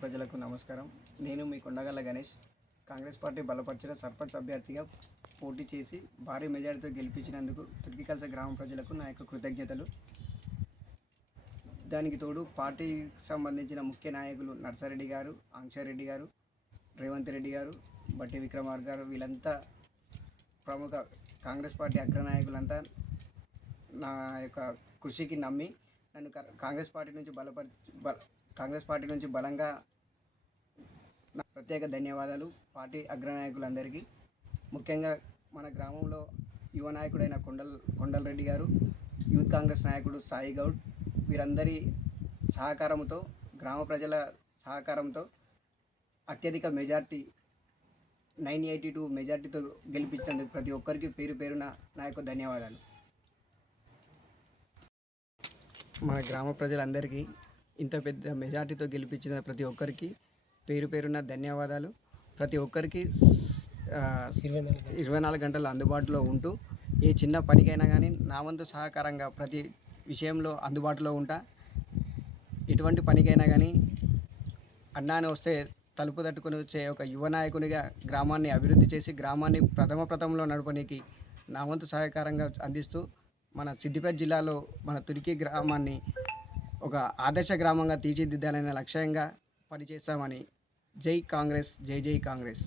ప్రజలకు నమస్కారం. నేను మీ కొండగల్ల గణేష్. కాంగ్రెస్ పార్టీ బలపరిచిన సర్పంచ్ అభ్యర్థిగా పోటీ చేసి భారీ మెజారిటీతో గెలిపించినందుకు తుర్కికల్స గ్రామ ప్రజలకు నా యొక్క కృతజ్ఞతలు. దానికి తోడు పార్టీకి సంబంధించిన ముఖ్య నాయకులు నర్సారెడ్డి గారు ఆంక్షారెడ్డి గారు రేవంత్ రెడ్డి గారు బట్టి విక్రమార్ గారు వీళ్ళంతా ప్రముఖ కాంగ్రెస్ పార్టీ అగ్రనాయకులంతా నా యొక్క కృషికి నమ్మి నన్ను కాంగ్రెస్ పార్టీ నుంచి బలపరి బ కాంగ్రెస్ పార్టీ నుంచి బలంగా నా ప్రత్యేక ధన్యవాదాలు. పార్టీ అగ్రనాయకులందరికీ. ముఖ్యంగా మన గ్రామంలో యువ నాయకుడైన కొండల్ కొండల్ రెడ్డి గారు యూత్ కాంగ్రెస్ నాయకుడు సాయి గౌడ్ వీరందరి సహకారంతో గ్రామ ప్రజల సహకారంతో అత్యధిక మెజార్టీ నైన్ ఎయిటీ టూ మెజార్టీతో గెలిపించినందుకు ప్రతి ఒక్కరికి పేరు పేరున నా యొక్క ధన్యవాదాలు. మన గ్రామ ప్రజలందరికీ ఇంత పెద్ద మెజార్టీతో గెలిపించిన ప్రతి ఒక్కరికి పేరు పేరున ధన్యవాదాలు. ప్రతి ఒక్కరికి ఇరవై నాలుగు గంటలు. అందుబాటులో ఉంటూ ఏ చిన్న పనికైనా కానీ నా వంతు సహకారంగా ప్రతి విషయంలో అందుబాటులో ఉంటా. ఎటువంటి పనికైనా కానీ అన్నాని వస్తే తలుపు తట్టుకొని వచ్చే ఒక యువ నాయకునిగా గ్రామాన్ని అభివృద్ధి చేసి గ్రామాన్ని ప్రథమ ప్రథమంలో నడపడానికి నా వంతు సహకారంగా అందిస్తూ మన సిద్దిపేట జిల్లాలో మన తుర్కి గ్రామాన్ని ఒక ఆదర్శ గ్రామంగా తీర్చిదిద్దాలనే లక్ష్యంగా పనిచేస్తామని జై కాంగ్రెస్ జై జై కాంగ్రెస్.